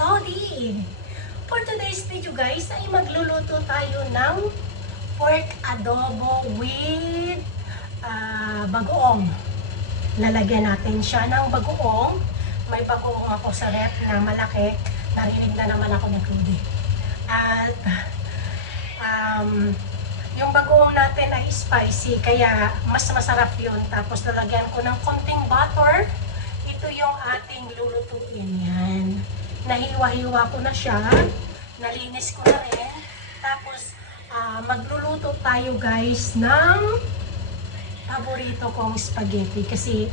Cody! For today's video guys ay magluluto tayo ng pork adobo with bagoong. Lalagyan natin siya ng bagoong. May bagoong ako sa rep na malaki. Narinig na naman ako ng Cody. At yung bagoong natin ay spicy kaya mas masarap yun. Tapos lalagyan ko ng konting butter. Ito yung ating lulutuin. Yan. Nahiwa-hiwa ko na siya. Nalinis ko na rin. Tapos magluluto tayo guys ng paborito kong spaghetti. Kasi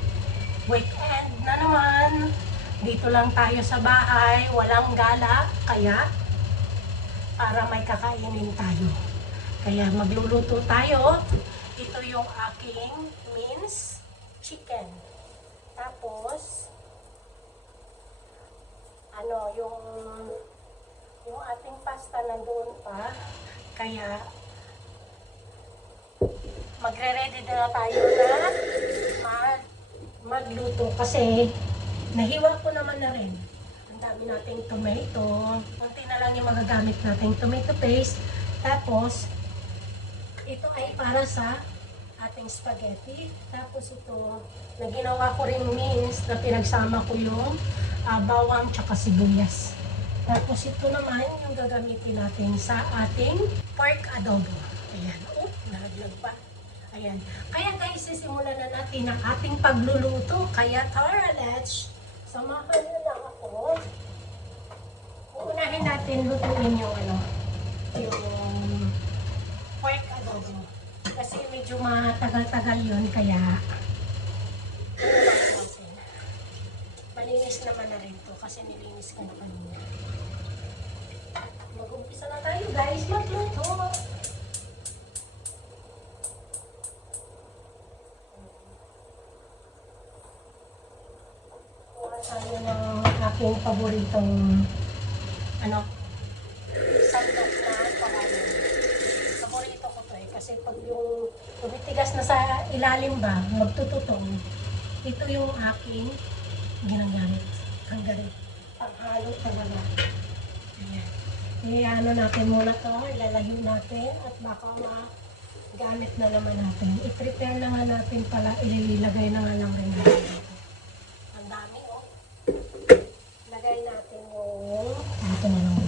weekend na naman. Dito lang tayo sa bahay. Walang gala. Kaya para may kakainin tayo. Kaya magluluto tayo. Ito yung aking minced chicken. Tapos, yung ating pasta nandoon pa. Kaya, magre-ready na tayo na magluto. Kasi, nahiwa ko naman na rin. Ang dami nating tomato. Kunti na lang yung magagamit nating tomato paste. Tapos, ito ay para sa ating spaghetti. Tapos ito, na ginawa ko rin mince na pinagsama ko yung bawang tsaka sibuyas. Tapos ito naman yung gagamitin natin sa ating pork adobo. Ayan. Oh, nalaglag pa. Ayan. Kaya guys, sisimulan na natin ang ating pagluluto. Kaya tara, let's samahan nyo lang ako. Uunahin natin lutuin yung yung pork adobo. Kasi medyo matagal-tagal yun, kaya malinis naman na rin to kasi nilinis ko na kanina. Mag-umpisa na tayo guys, magluto! Kuha tayo ng aking paboritong sandok na pakain. Paborito ko to eh, kasi pag yung tumitigas na sa ilalim ba, magtututong, ito yung aking ginagamit. Ang galit. Panghalo talaga. Ayan. Iano natin muna to, ilalahim natin at baka magamit na naman natin. I-prepare na nga natin pala, ililagay na nga lang rin natin. Ang dami oh. Lagay natin yung dito na lang.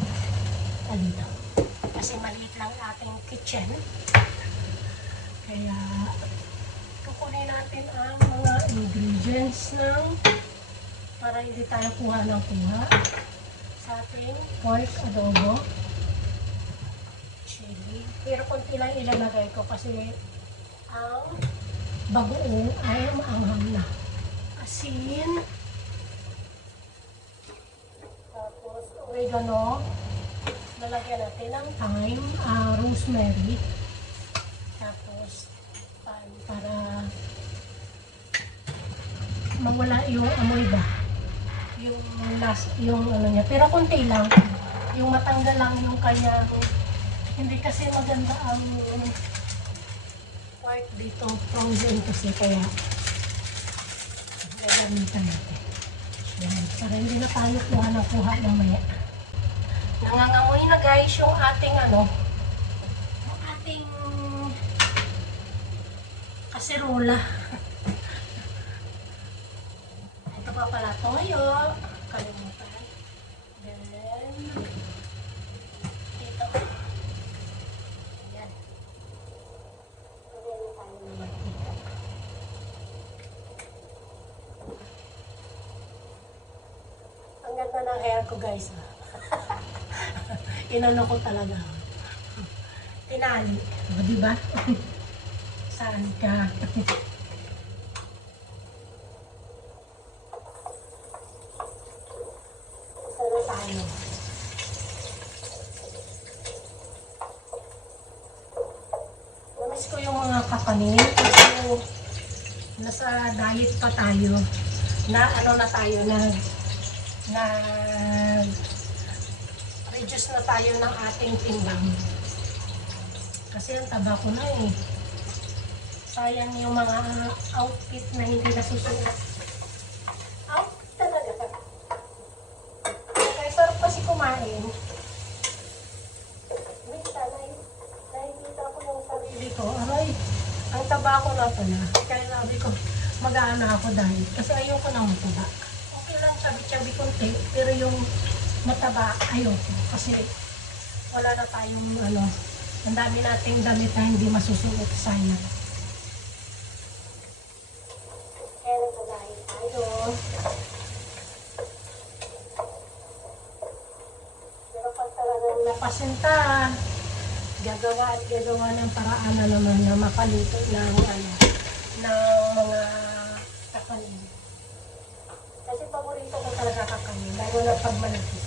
Dito. Kasi maliit lang ating kitchen. Kaya kukunin natin ang mga ingredients para hindi tayo kuha ng kuha sa ating pork adobo. Chili. Pero konti lang ilalagay ko kasi ang bagoong ay maanghang na. Asin. Tapos oregano. Lalagyan natin ng thyme, rosemary. Tapos para mawala yung amoy ba, yung niya, pero konti lang, yung matanggal lang yung kanyang, hindi kasi maganda ang part dito, frozen kasi, kaya gagamitan natin yan, para hindi na tayo kuha mamaya. Nangangamoy na guys yung ating yung ating kaserola. Ito pa pala toyo. Kalimutan. Then, ito. Ayan. Ayan tayo naman dito. Ang ganda ng hair ko guys. Inano ko talaga. Tinali. O, diba? Saan ka? Sana tayo. Namiss ko yung mga kapanin. Kasi nasa diet pa tayo. Na tayo na reduce na tayo ng ating timbang. Kasi ang taba ko na eh. Sayang yung mga outfit na hindi nasusuot. Outfit talaga. Kaya sarap kasi natin. Minsan ay nakikita ko yung sarili ko. Aray, ang taba ko na pala. Kaya sabi ko, mag-aano ako dahil. Kasi ayoko na mataba. Okay lang, chabi-chabi konti. Pero yung mataba, ayoko. Kasi wala na tayong ano, ang dami nating damit na hindi masusuot. Sayang. Kaya nagbabahay tayo. Pero pag talagang napasinta, gagawa at gagawa ng paraan na naman na makaluto ng ano, ng mga kakanin. Kasi paborito ko talaga kakanin, lalo na pag malapit.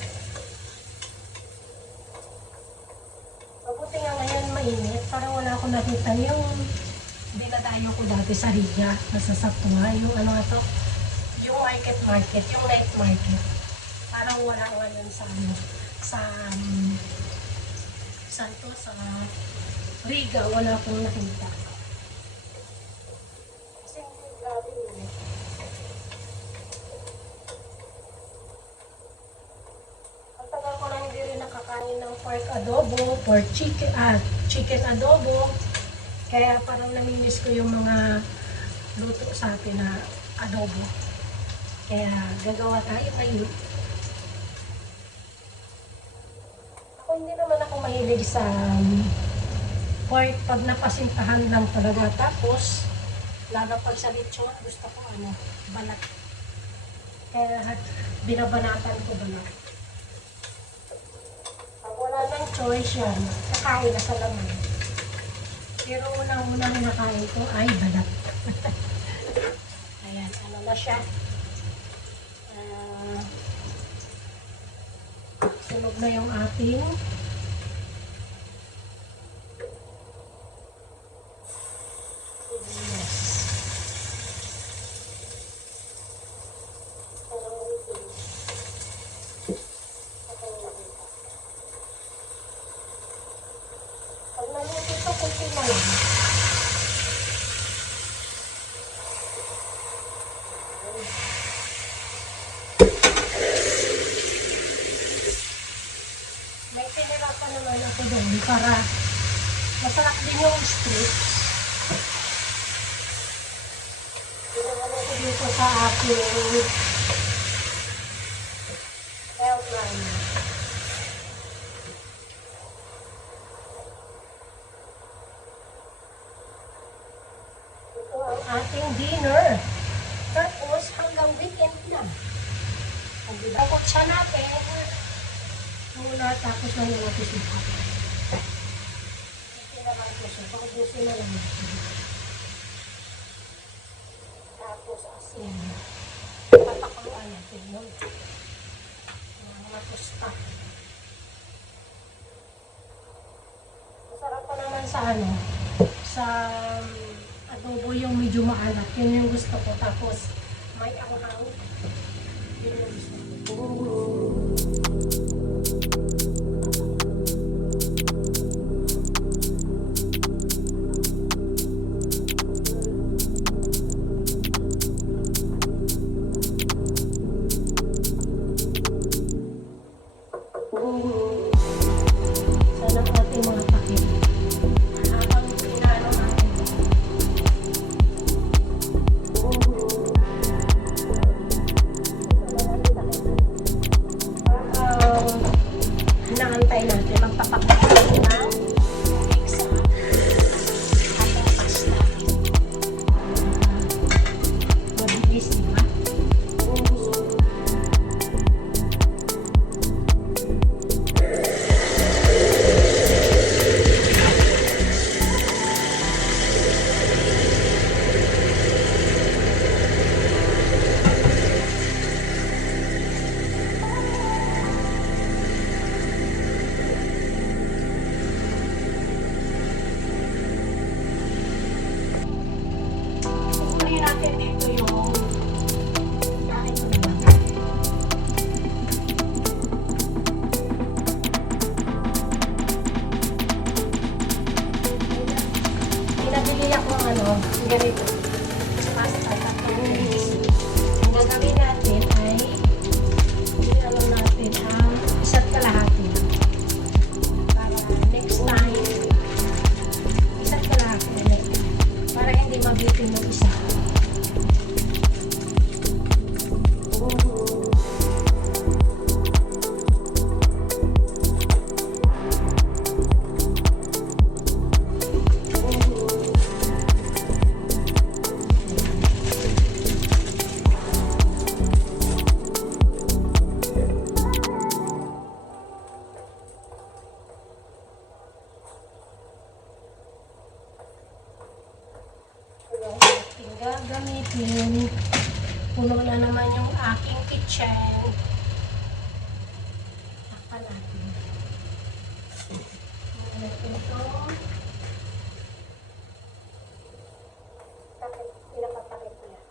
Mabuti nga ngayon mainit, parang wala akong nakita yung dinadayo ko dati sa Riga, nasa Satua, yung ano ito, yung market, yung night market. Parang wala ngayon sa ano, sa sa Riga, wala akong nakita. Kasi hindi grabe yun. Ang tagal ko lang hindi rin nakakain ng pork adobo, chicken adobo. Kaya parang namimiss ko yung mga luto sa atin na adobo. Kaya gagawa tayo ngayon. Ako hindi naman ako mahilig sa pork pag napasintahan lang talaga. Tapos, lalo pag sa lechon, gusto ko ano, balat. Kaya binabanatan ko balat. Pag wala ng choice yan, kakain na sa laman. Pero unang-unang nakain ko ay balat. Ayan, ano na siya. Sunog na yung ating sibuyas. Pag naluto ito, kunti na lang. May pinirapan naman ako doon para masarap din yung strips. Ginawa ko dito sa aking outline. Ito ang ating dinner. Tapos hanggang weekend na. Ang bibakot siya natin muna, tapos na yung natin siya. Ito naman ko siya. Paubusin na lang natin. Tapos asin. Papakuluan natin yun. Mga tusta. Masarap pa naman sa ano, sa adobo yung medyo maalat. Yun yung gusto ko. Tapos may anghang. Yun yung gusto ko. Sana ang ating mga takip. Habang pinano natin. Inaantay natin. Magpapakita ng tubig sa ating pasta. Mabilis, di ba? Kukunin natin dito yung kain ko naman. Pinabili ako ng ano, ganito. Pasta, tapos ang gagawin natin ay ano natin ang isa't kalahati. dito yung isa. Gagamitin. Puno na naman yung aking kitchen. Takpan natin. Ito. Pinapatakit ko yan.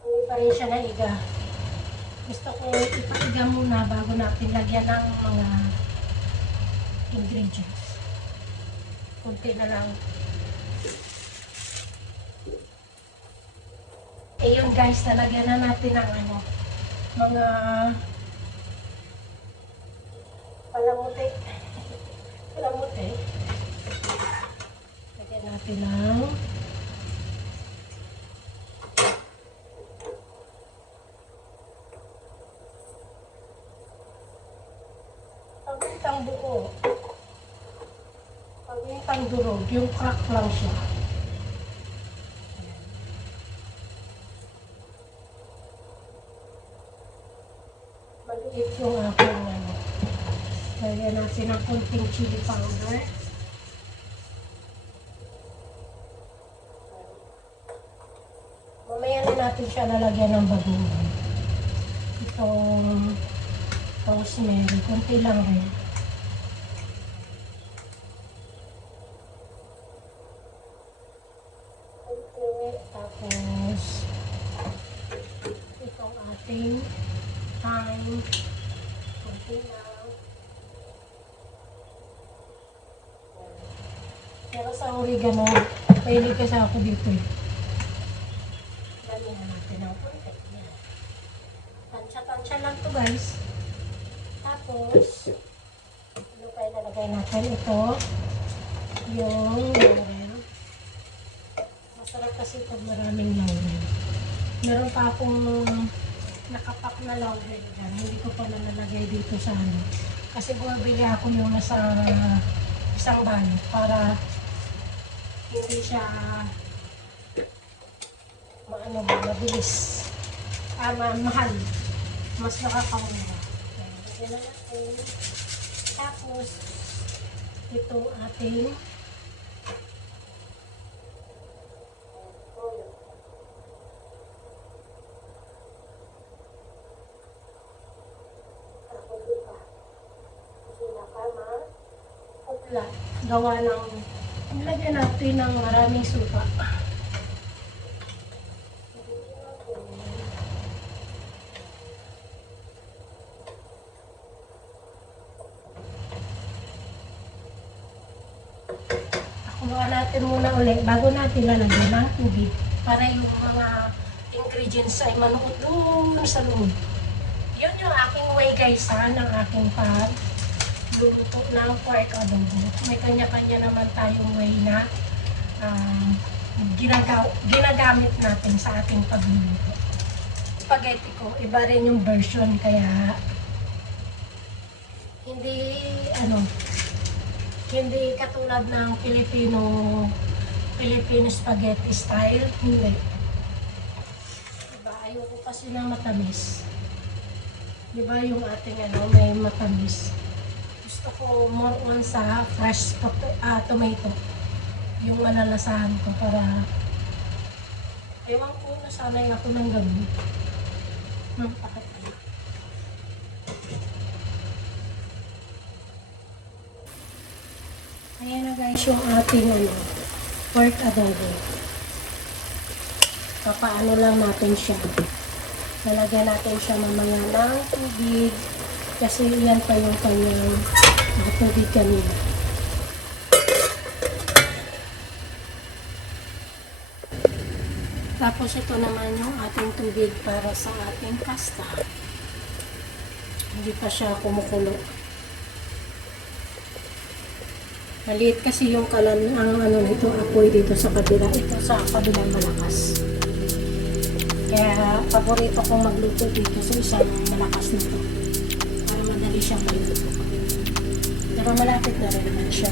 Hindi pa rin siya naiga. Gusto ko ipaiga muna bago natin lagyan ng mga ingredients. Kunti na lang. Eh yun guys, nalagyan na natin ng ano, mga palamuti. Palamuti. Lagyan natin ng pagintang buo. Pagintang durog, yung crack lang siya. Maliit yung aking ano. Lagyan natin ng kunting chili powder. Mamaya na natin siya lalagyan ng bagoong. Itong rosemary, kunti lang rin. Tapos itong ating thyme, kunti lang. Pero sa oregano, mahilig kasi ako dito eh. Dami na natin ang kunti. Tansya-tansya lang to guys. Tapos, ano pa ilalagay natin? Ito, yung laurel. Masarap kasi pag maraming laurel. Meron pa akong nakapak na laurel dyan. Hindi ko pa nalalagay dito sa ano. Kasi bumabili ako yung nasa isang balot para hindi siya mabilis. Mahal. Mas nakakamura. Lagyan na natin. Tapos, itong ating gawa ng lagyan natin ng maraming suka. Kumuha natin muna ulit bago natin lalagyan ng tubig para yung mga ingredients ay manuot doon sa loob. Yun yung aking way guys ng aking pagluluto ng pork adobo. May kanya-kanya naman tayong way na ginagamit natin sa ating pagluluto. Spaghetti ko, iba rin yung version kaya hindi katulad ng Filipino spaghetti style. Hindi. Diba? Ayoko kasi ng matamis. Diba yung ating may matamis. Gusto ko more on sa fresh tomato. Yung malalasahan ko para ewan ko, nasanay ako ng gabi. Bakit? Ayan na guys yung ating pork adobo. Papaano lang natin siya. Lalagyan natin siya mamaya ng tubig. Kasi yan pa yung kanyang tubig kanina. Tapos ito naman yung ating tubig para sa ating pasta. Hindi pa siya kumukulo. Maliit kasi yung ang ano nito, apoy dito sa kabila. Ito sa kabilang malakas. Kaya paborito kong magluto dito sa isang malakas nito. Para madali siyang maluto. Pero malapit na rin naman siya.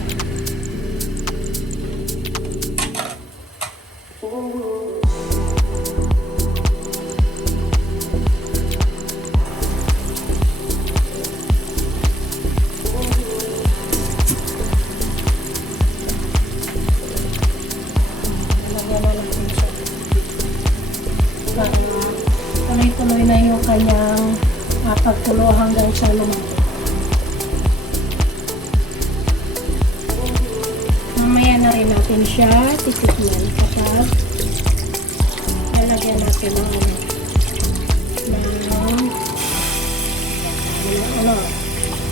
Tuloy-tuloy na yung kanyang pagkulo hanggang sa lumago. Mamaya na rin natin siya titikman kapag lalagyan natin ng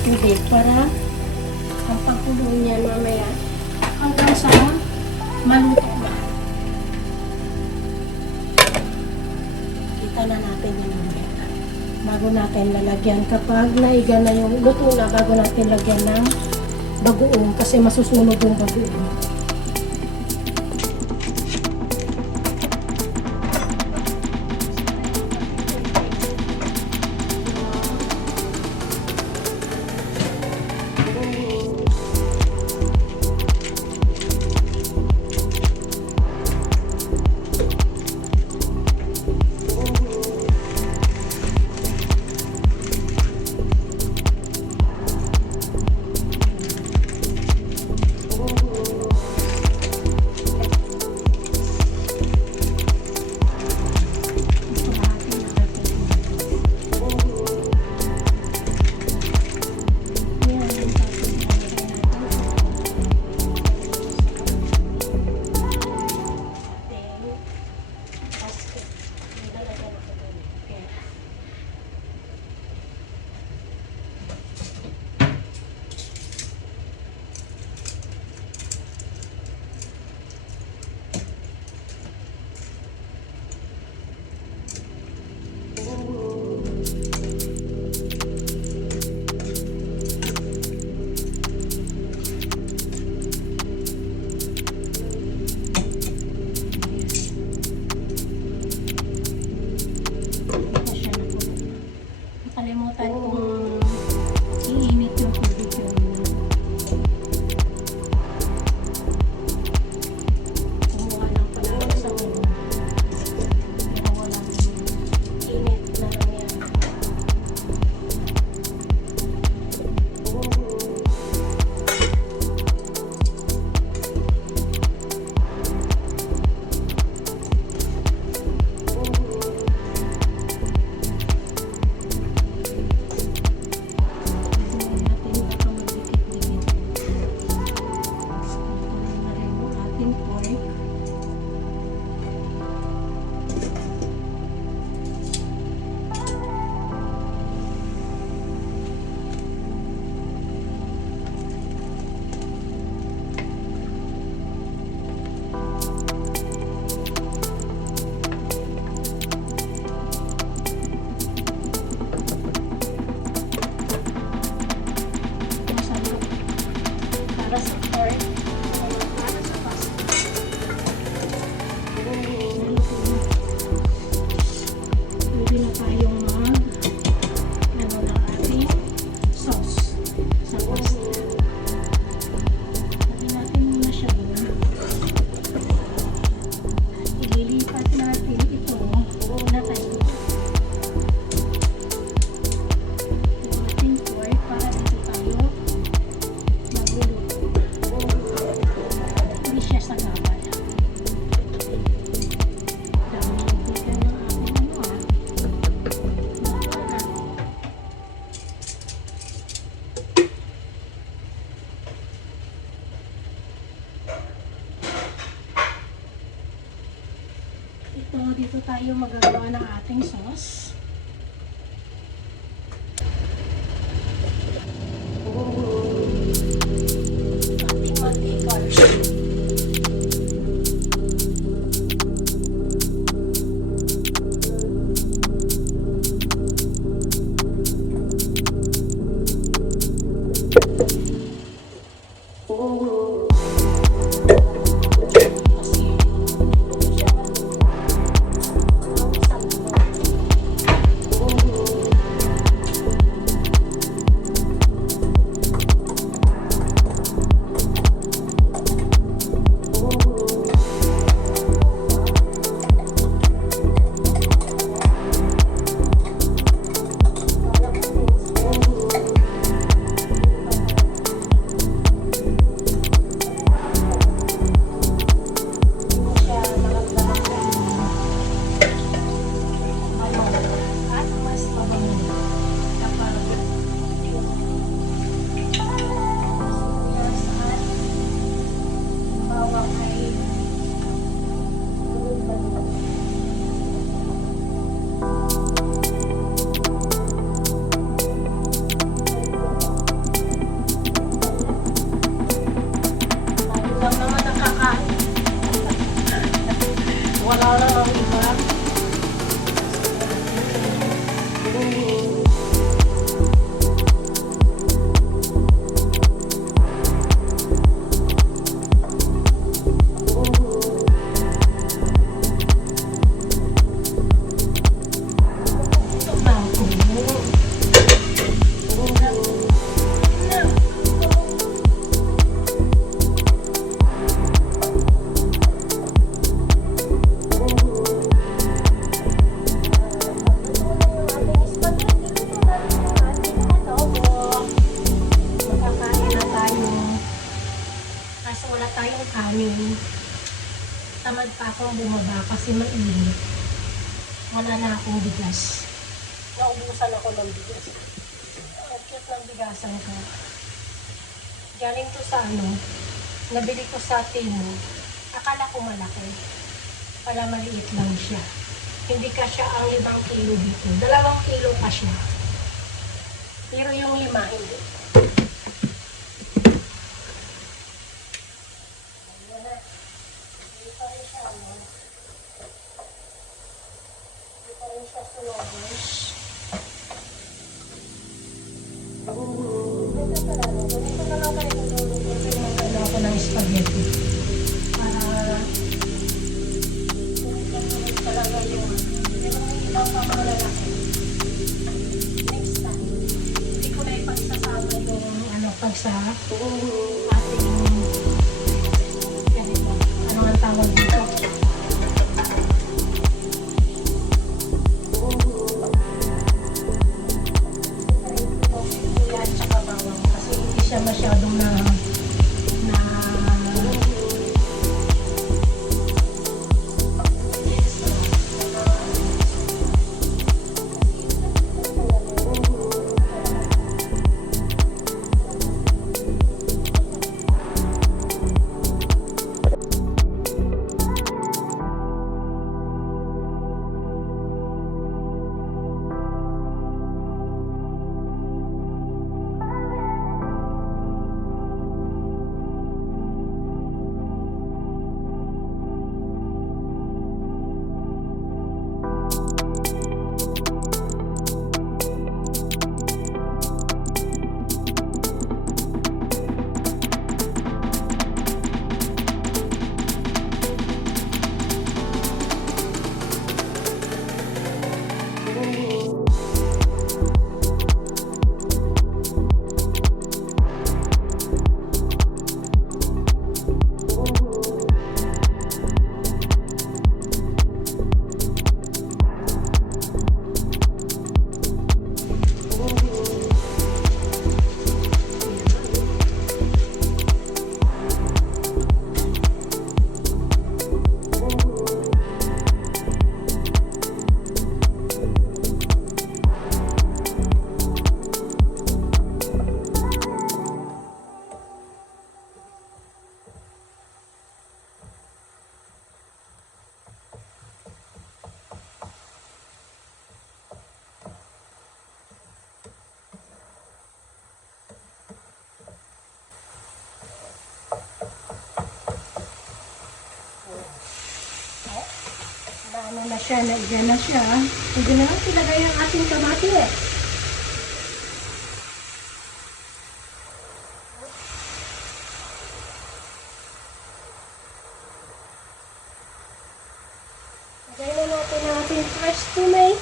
tubig para ang pagkulo niya mamaya hanggang sa maluto na. Na natin yung bago natin lalagyan kapag naiga na yung luto na bago natin lagyan ng bagoong kasi masusunog yung bagoong. Nakalimutan kong iinit yung tubig yung kumuha lang pala ako sa ulo. Pero walang init na lang yan. Para sa pork, para sa pasta. Pwede na tayong ano na ating sauce sa pasta. Lagyan natin muna siya doon. Ililipat natin ito na tayo. Ito ating pork para dito tayo magluluto. Hindi siya sa gabal. Dami yung bigan ng ating ito, dito tayo magagawa ng ating sauce. Ating mantika. Wala na ang iba. Kaso wala tayong kanin. Tamad pa akong bumaba kasi mainit. Wala na akong bigas. Naubusan ako ng bigas. Ang cute ng bigasan ko. Galing to sa nabili ko sa Temu. Akala ko malaki. Pala maliit lang siya. Hindi ka siya ang 5 kilo dito. 2 kilo pa siya. Pero yung 5 hindi. Ako ng spaghetti para talaga yung pero may ibang pa mga lalaki next time hindi ko na ipagsasama yung pag sa ating ganito ano ang tawag dito at saka bawang kasi hindi siya masyadong na ano na siya, naiga na siya. Pwede na lang ilagay ang ating kamatis.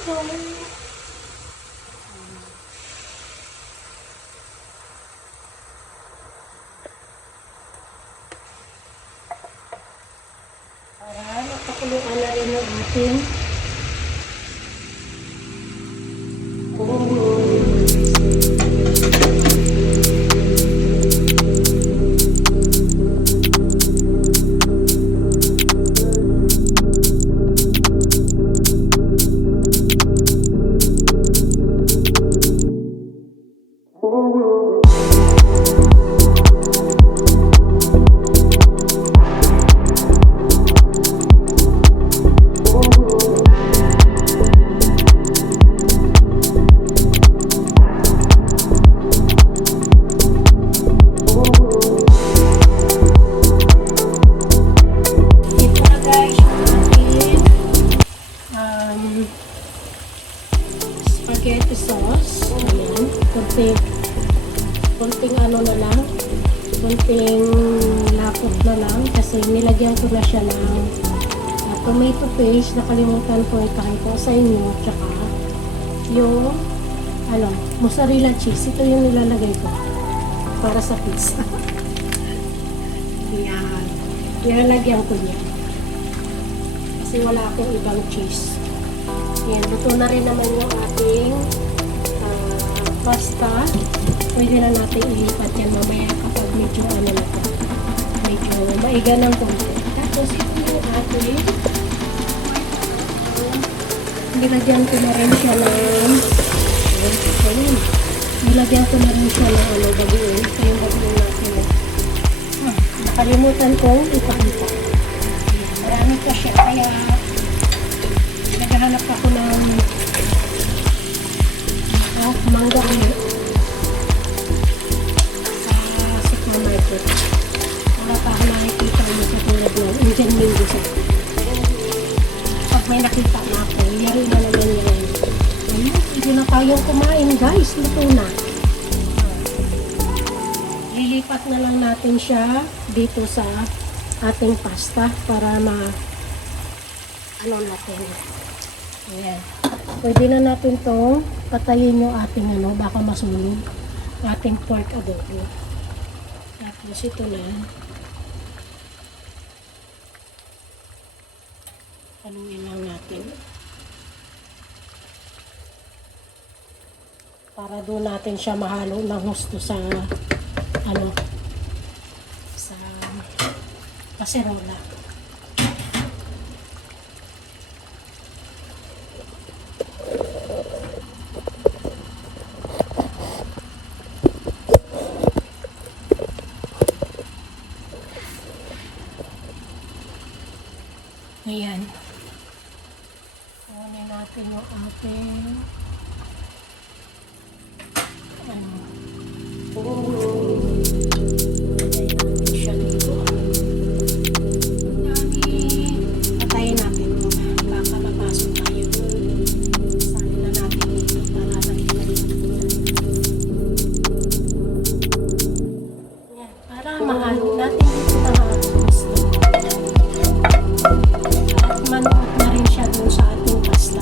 Para napakuluan na rin yung ating ito na guys yung ating spaghetti sauce. Ayan. Konting ano na lang, konting lapot na lang kasi nilagyan ko na siya ng tomato paste. Nakalimutan ko ipakita sa inyo, tsaka yung mozzarella cheese. Ito yung nilalagay ko para sa pizza. Yan, nilalagyan ko niya kasi wala akong ibang cheese. Yan, luto na rin naman yung ating pasta. Pwede na natin ilipat yan mamaya kapag medyo ano na ito, medyo maiga ng konti. Tapos ito yung ating nilagyan ko na rin siya ng nilagyan ko na rin siya ng bagoong. Ito yung bagoong natin. Nakalimutan kong ipakita. Marami pa siya kaya naghahanap ako ng mangga sa supermarket. Wala pa ako nakikita mo sa tulad ng Indian mango sa pag may nakita na ako, yari na naman yan. Ayun, hindi na tayong kumain guys, luto na. Lilipat na lang natin siya dito sa ating pasta para natin. Ayan. Pwede na natin itong patayin yung ating baka masunog. Ating pork adobo. Tapos ito na. Haluin lang natin. Para doon natin siya mahalo ng husto sa sa kaserola. Ayan. Kunin natin yung ating natin siya dito. Patayin natin ito. Baka mapasok tayo. Sali na natin dito para nakita dito. Ayan. Para mahalo natin dito na gusto. Manuot na rin siya dun sa ating pasta.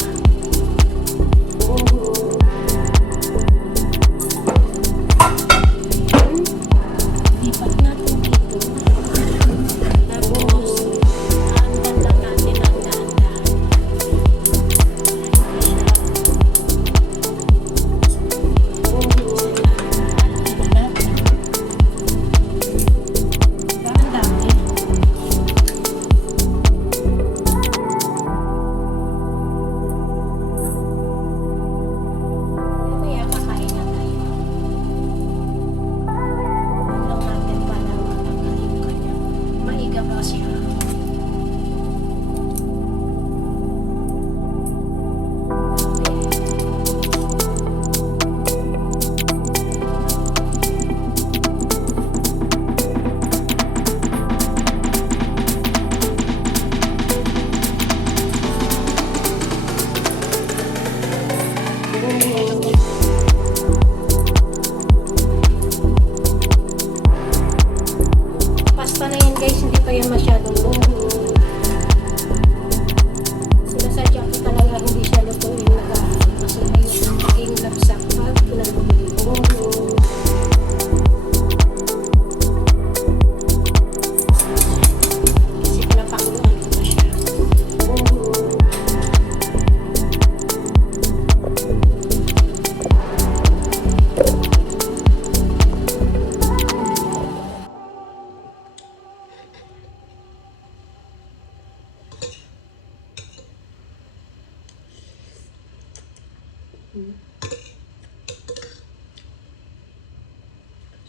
Hmm.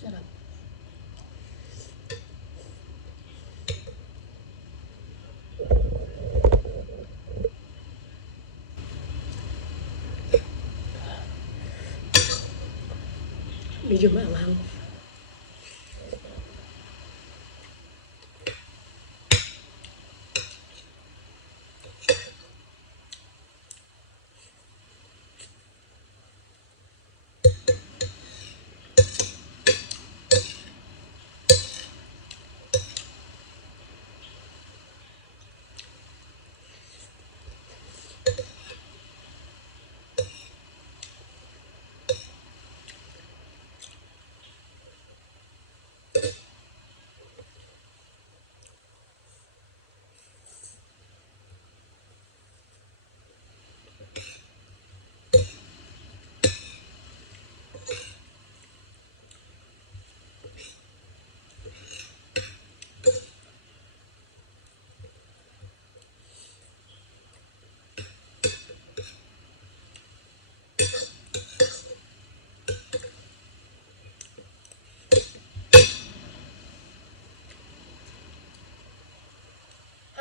Sarap. Medyo maanghang.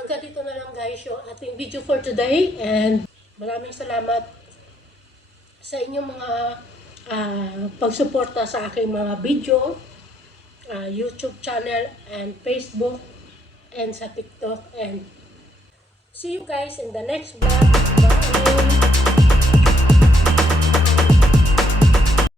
Hanggang dito na lang guys yung ating video for today, and maraming salamat sa inyong mga pagsuporta sa aking mga video, YouTube channel and Facebook and sa TikTok, and see you guys in the next vlog. Bye!